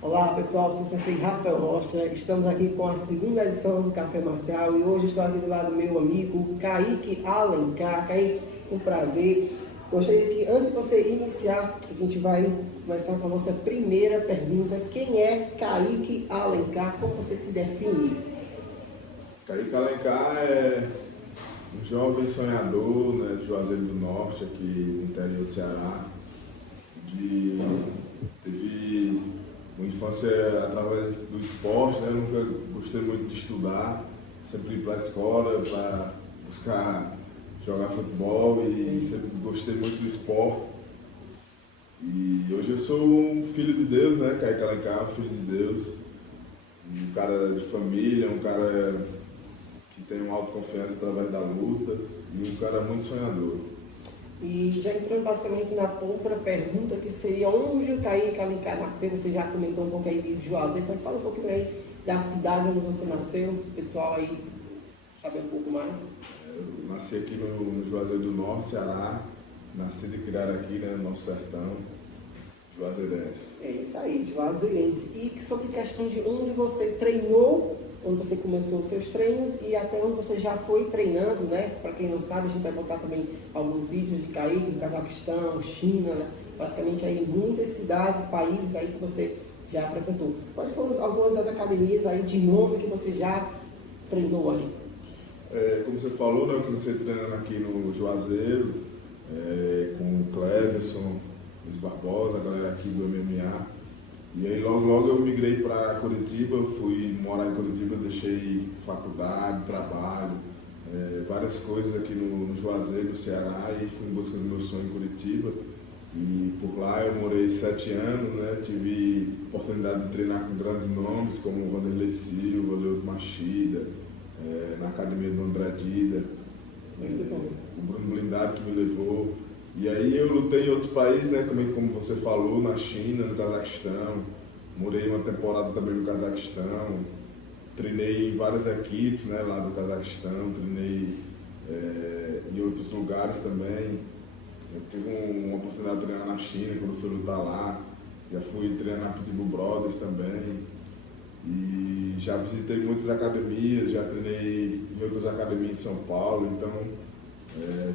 Olá pessoal, sou o Sensei Rafael Rocha, estamos aqui com a segunda edição do Café Marcial e hoje estou aqui do lado do meu amigo Kaique Alencar. Kaique, um prazer. Gostaria que antes de você iniciar, a gente vai começar com a nossa primeira pergunta. Quem é Kaique Alencar? Como você se define? Kaique Alencar é um jovem sonhador, né, de Juazeiro do Norte, aqui no interior do Ceará. Teve uma infância através do esporte, né? Eu nunca gostei muito de estudar, sempre ir para a escola para buscar jogar futebol e sempre gostei muito do esporte. E hoje eu sou um filho de Deus, né? Kaique Alencar, um filho de Deus, um cara de família, um cara que tem uma autoconfiança através da luta e um cara muito sonhador. E já entrando basicamente na outra pergunta, que seria onde o Kaique Alencar nasceu. Você já comentou um pouco aí de Juazeiro, mas fala um pouquinho aí da cidade onde você nasceu, o pessoal aí saber um pouco mais. Eu nasci aqui no Juazeiro do Norte, Ceará, nascido e criado aqui, né, no nosso sertão, juazeirense. É isso aí, Juazeirense. E sobre questão de onde você treinou, onde você começou os seus treinos e até onde você já foi treinando, né? Para quem não sabe, a gente vai botar também alguns vídeos de Kaique no Cazaquistão, China, né? Basicamente aí muitas cidades, países aí que você já frequentou. Quais foram algumas das academias aí de nome que você já treinou ali? Como você falou, né, eu comecei treinando aqui no Juazeiro, com o Cleverson, Luiz Barbosa, a galera aqui do MMA. E aí logo eu migrei para Curitiba, fui morar em Curitiba, deixei faculdade, trabalho, várias coisas aqui no Juazeiro, no Ceará, e fui em busca do meu sonho em Curitiba. E por lá eu morei 7 anos, né? Tive oportunidade de treinar com grandes nomes como o Vanderlei Silva, Leandro Machida, na academia do André Dida, o Bruno Blindado que me levou. E aí eu lutei em outros países, né, como você falou, na China, no Cazaquistão, morei uma temporada também no Cazaquistão, treinei em várias equipes, né, lá do Cazaquistão, treinei em outros lugares também. Eu tive uma oportunidade de treinar na China quando fui lutar lá, já fui treinar na Pitbull Brothers também. E já visitei muitas academias, já treinei em outras academias em São Paulo, então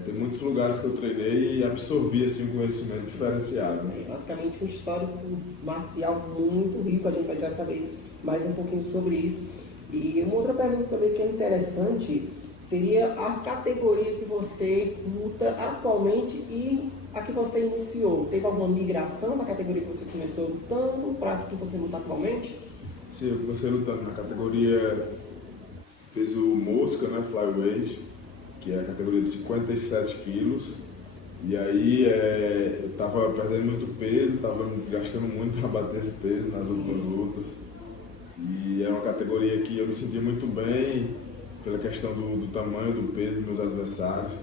tem muitos lugares que eu treinei e absorvi assim, um conhecimento diferenciado. Né? Basicamente um histórico marcial muito rico, a gente vai já saber mais um pouquinho sobre isso. E uma outra pergunta também que é interessante seria a categoria que você luta atualmente e a que você iniciou. Teve alguma migração da categoria que você começou lutando para a que você luta atualmente? Sim, eu comecei lutando na categoria peso mosca, né, flyweight, que é a categoria de 57 quilos. E aí eu estava perdendo muito peso, estava me desgastando muito para bater esse peso nas últimas lutas. E é uma categoria que eu me sentia muito bem pela questão do tamanho, do peso dos meus adversários.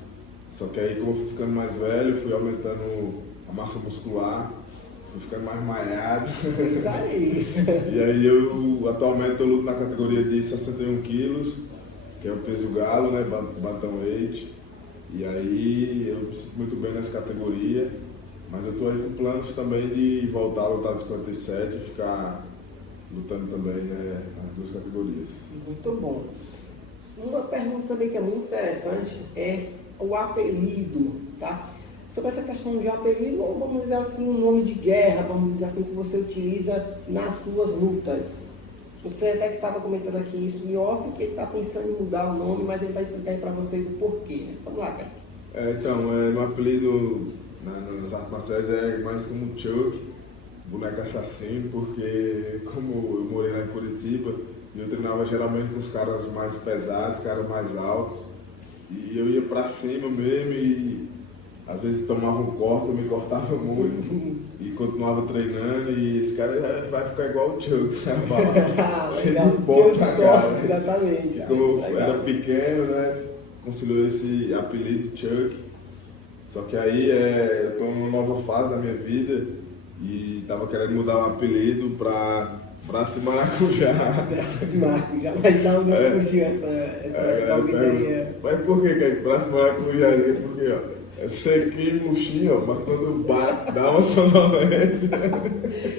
Só que aí, como eu fui ficando mais velho, fui aumentando a massa muscular, fui ficando mais malhado. Isso aí. E aí atualmente eu luto na categoria de 61 quilos, que é o peso galo, né, bantamweight. E aí eu me sinto muito bem nessa categoria, mas eu estou aí com planos também de voltar a lutar de 57 e ficar lutando também, né, nas duas categorias. Muito bom. Uma pergunta também que é muito interessante é o apelido, tá? Sobre essa questão de apelido, ou vamos dizer assim, um nome de guerra, vamos dizer assim, que você utiliza nas suas lutas. Você até que estava comentando aqui isso em off, que ele está pensando em mudar o nome, mas ele vai explicar aí para vocês o porquê. Vamos lá, cara. Meu apelido nas artes marciais é mais como Chuck, boneco assassino, porque como eu morei lá em Curitiba, eu treinava geralmente com os caras mais pesados, caras mais altos, e eu ia pra cima mesmo e às vezes tomava um corte, eu me cortava muito e continuava treinando e esse cara vai ficar igual o Chuck, sabe? Legal, Bom pra cara, né? exatamente. E como eu era pequeno, né, conciliou esse apelido Chuck. Só que aí eu tô numa nova fase da minha vida e tava querendo mudar o apelido pra Braço de Maracujá. Braço de maracujá, mas da onde surgiu essa nova ideia? Mas por que Braço de Maracujá? Porque, ó, é sequinho, murchinho, mas quando bate, dá uma sonolência.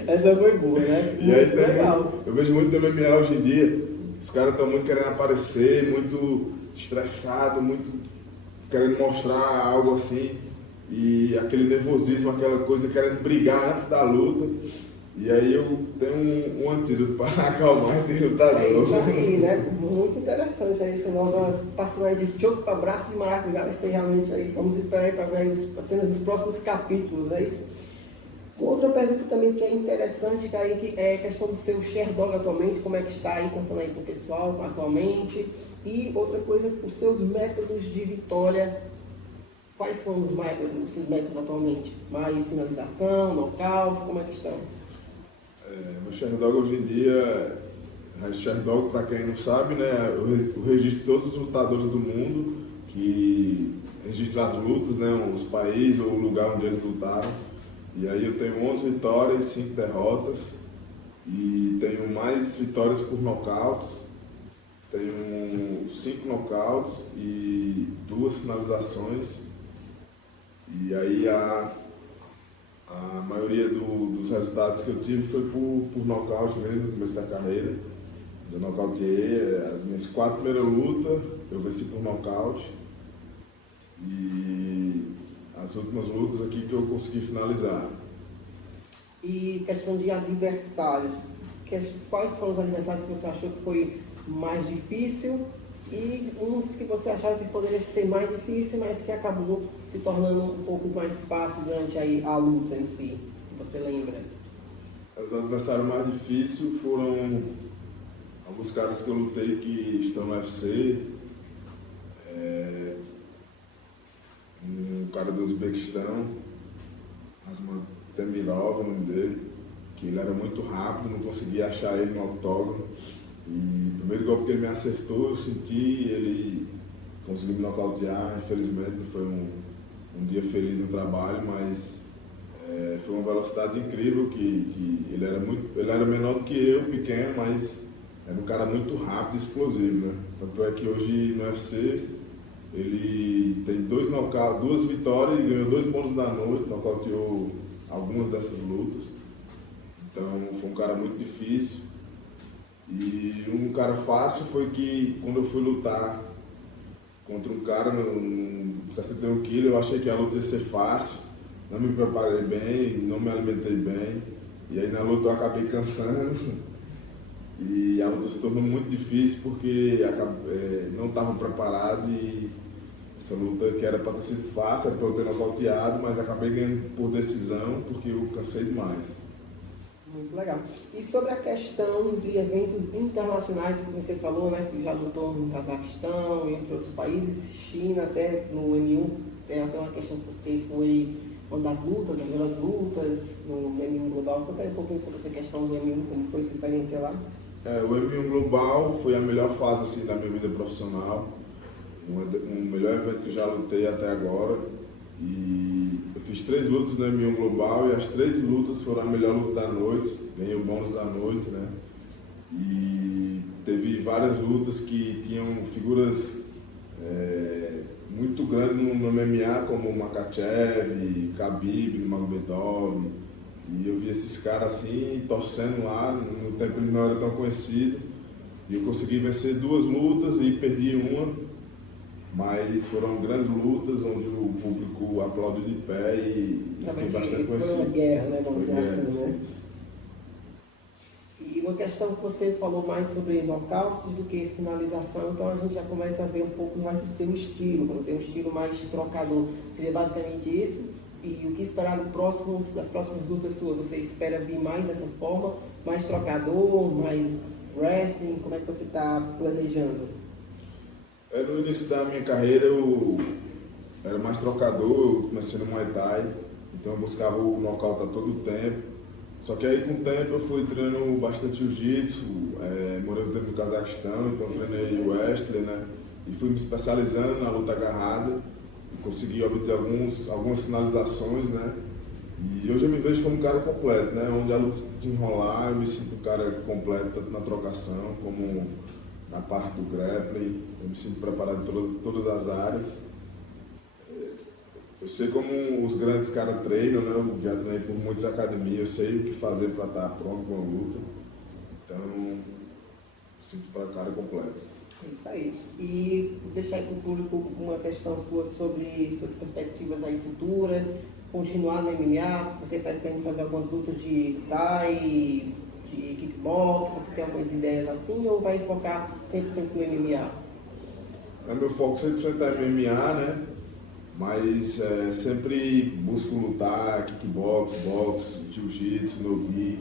Essa foi boa, né? E aí Muito tem legal. eu vejo muito no MMA hoje em dia, os caras estão muito querendo aparecer, muito estressados, muito querendo mostrar algo assim, e aquele nervosismo, aquela coisa, querendo brigar antes da luta. E aí eu tenho um antídoto para acalmar esse lutador. É isso aí, né? Muito interessante aí, esse novo passando aí de choco para braço de maracujá, vai ser realmente aí, vamos esperar aí para ver as cenas dos próximos capítulos, não é isso? Outra pergunta também que é interessante, Kaique, que é a questão do seu Sherdog atualmente, como é que está aí, contando aí com o pessoal atualmente. E outra coisa, os seus métodos de vitória, quais são os seus métodos atualmente? Mais finalização, nocaute, como é que estão? Meu Sherdog hoje em dia, Sherdog, para quem não sabe, né, eu registro todos os lutadores do mundo, que registram as lutas, né, os países ou o lugar onde eles lutaram. E aí eu tenho 11 vitórias, 5 derrotas, e tenho mais vitórias por nocautes, tenho 5 nocautes e 2 finalizações. E aí a maioria dos resultados que eu tive foi por nocaute mesmo, no começo da carreira. Eu nocauteei as minhas 4 primeiras lutas, eu venci por nocaute. E as últimas lutas aqui que eu consegui finalizar. E questão de adversários, quais foram os adversários que você achou que foi mais difícil e uns que você achava que poderia ser mais difícil, mas que acabou se tornando um pouco mais fácil durante aí a luta em si, que você lembra? Os adversários mais difíceis foram alguns caras que eu lutei que estão no UFC, um cara do Uzbequistão, Asman Temirov, o nome dele, que ele era muito rápido, não conseguia achar ele no octógono. E o primeiro golpe que ele me acertou, eu senti, ele conseguiu me nocautear. Infelizmente não foi um dia feliz no trabalho, mas foi uma velocidade incrível, que ele era menor do que eu, pequeno, mas era um cara muito rápido e explosivo, né? Tanto é que hoje no UFC ele tem 2 vitórias e ganhou 2 bônus da noite, nocauteou algumas dessas lutas. Então foi um cara muito difícil. E um cara fácil foi que quando eu fui lutar contra um cara no 61 kg, eu achei que a luta ia ser fácil, não me preparei bem, não me alimentei bem, e aí na luta eu acabei cansando, e a luta se tornou muito difícil porque não estava preparado, e essa luta que era para ter sido fácil, era para eu ter nocauteado, mas acabei ganhando por decisão porque eu cansei demais. Muito legal. E sobre a questão de eventos internacionais que você falou, né, que já lutou no Cazaquistão, entre outros países, China, até no M1, tem até uma questão que você foi uma das lutas, as melhores lutas no M1 Global. Conta aí um pouquinho sobre essa questão do M1, como foi sua experiência lá? O M1 Global foi a melhor fase assim, da minha vida profissional, um melhor evento que eu já lutei até agora. E eu fiz 3 lutas no M1 Global e as 3 lutas foram a melhor luta da noite, ganhei o bônus da noite, né? E teve várias lutas que tinham figuras muito grandes no MMA, como Makhachev, Khabib, Nurmagomedov. E eu vi esses caras assim, torcendo lá, no tempo ele não era tão conhecido. E eu consegui vencer 2 lutas e perdi uma. Mas foram grandes lutas onde o público aplaudiu de pé e fiquei bastante conhecido. Foi uma guerra, né? Vamos dizer assim, guerra, né? E uma questão que você falou mais sobre nocautes do que finalização, então a gente já começa a ver um pouco mais do seu estilo, vamos dizer, um estilo mais trocador. Seria basicamente isso. E o que esperar das próximas lutas suas? Você espera vir mais dessa forma, mais trocador, mais wrestling? Como é que você está planejando? No início da minha carreira eu era mais trocador, eu comecei no Muay Thai, então eu buscava o nocaute a todo tempo. Só que aí com o tempo eu fui treinando bastante jiu-jitsu, morei um tempo no Cazaquistão, então treinei o wrestling, né? E fui me especializando na luta agarrada, consegui obter algumas finalizações, né? E hoje eu me vejo como um cara completo, né? Onde a luta se desenrolar, eu me sinto um cara completo, tanto na trocação como na parte do grappling, eu me sinto preparado em todas as áreas. Eu sei como os grandes caras treinam, né? Eu já treinei por muitas academias, eu sei o que fazer para estar pronto com a luta. Então, sinto para o cara completo. É isso aí. E deixar aí para o público uma questão sua sobre suas perspectivas aí futuras, continuar no MMA, você está tentando fazer algumas lutas de Thai, de kickbox, você tem algumas ideias assim ou vai focar 100% no MMA? Meu foco 100% é MMA, né? Mas sempre busco lutar, kickbox, boxe, jiu-jitsu, no-gi,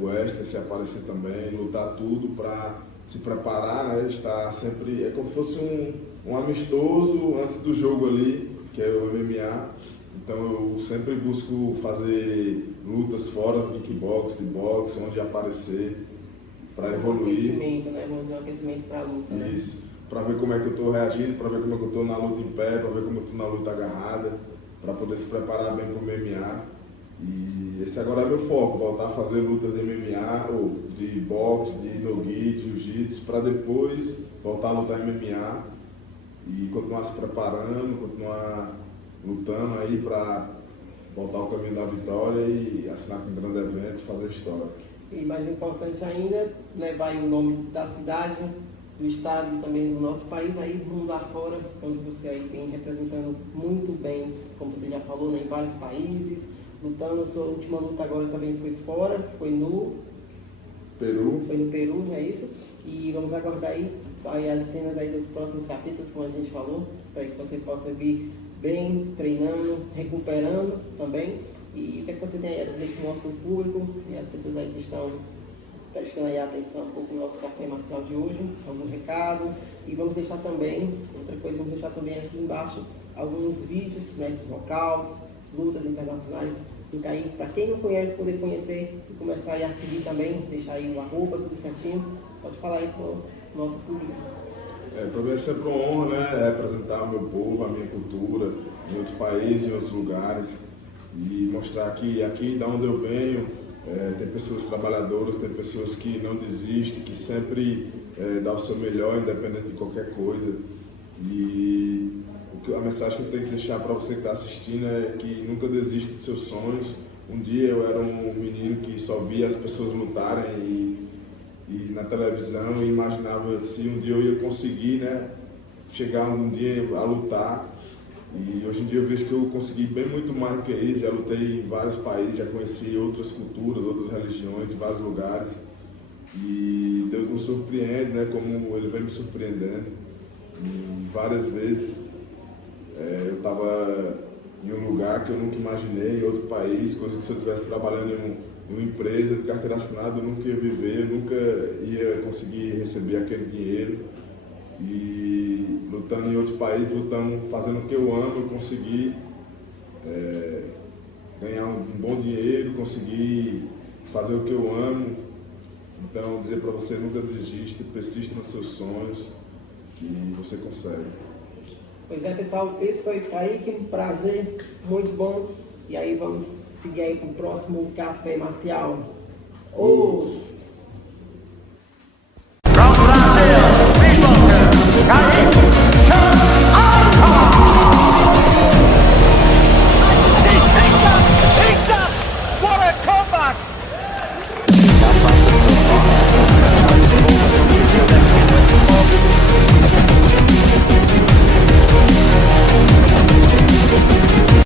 wrestling se aparecer também, lutar tudo para se preparar, né? Estar sempre, é como se fosse um amistoso antes do jogo ali, que é o MMA. Então eu sempre busco fazer lutas fora do kickbox, de boxe, onde aparecer, para evoluir. Aquecimento, né? Vamos dizer, um aquecimento para a luta. Isso. Né? Para ver como é que eu estou reagindo, para ver como é que eu estou na luta em pé, para ver como eu estou na luta agarrada, para poder se preparar bem para o MMA. E esse agora é meu foco, voltar a fazer lutas de MMA, ou de boxe, de no-gi, de jiu-jitsu, para depois voltar a lutar MMA e continuar se preparando, continuar lutando aí para voltar ao caminho da vitória e assinar com um grande evento e fazer história. E mais importante ainda, levar o nome da cidade, do estado e também do nosso país aí mundo lá fora, onde você aí vem representando muito bem, como você já falou, né, em vários países, lutando. Sua última luta agora também foi fora, foi no Peru. Foi no Peru, não é isso? E vamos aguardar aí as cenas aí dos próximos capítulos, como a gente falou, para que você possa vir bem, treinando, recuperando também. E o que é que você tem aí a dizer para o nosso público e as pessoas aí que estão prestando aí atenção um pouco no nosso café marcial de hoje, algum recado? E vamos deixar também, outra coisa, vamos deixar também aqui embaixo alguns vídeos, né, de nocautes, lutas internacionais, fica aí para quem não conhece poder conhecer e começar aí a seguir também, deixar aí o arroba, tudo certinho. Pode falar aí para o nosso público. Para mim é sempre uma honra, né, representar o meu povo, a minha cultura, em outros países, em outros lugares, e mostrar que aqui de onde eu venho, tem pessoas trabalhadoras, tem pessoas que não desistem, que sempre dão o seu melhor, independente de qualquer coisa. E a mensagem que eu tenho que deixar para você que está assistindo é que nunca desista de seus sonhos. Um dia eu era um menino que só via as pessoas lutarem e na televisão e imaginava se um dia eu ia conseguir, né, chegar um dia a lutar. E hoje em dia eu vejo que eu consegui bem muito mais do que isso. Já lutei em vários países, já conheci outras culturas, outras religiões, de vários lugares. E Deus nos surpreende, né, como Ele vem me surpreendendo. E várias vezes eu estava em um lugar que eu nunca imaginei, em outro país, coisa que se eu estivesse trabalhando em uma empresa de carteira assinada eu nunca ia viver, eu nunca ia conseguir receber aquele dinheiro. E lutando em outros países, lutando, fazendo o que eu amo, eu consegui ganhar um bom dinheiro, consegui fazer o que eu amo. Então, dizer para você, nunca desista, persista nos seus sonhos, que você consegue. Pois é, pessoal, esse foi o Kaique, um prazer, muito bom. E aí vamos seguir aí para o próximo Café Marcial. Os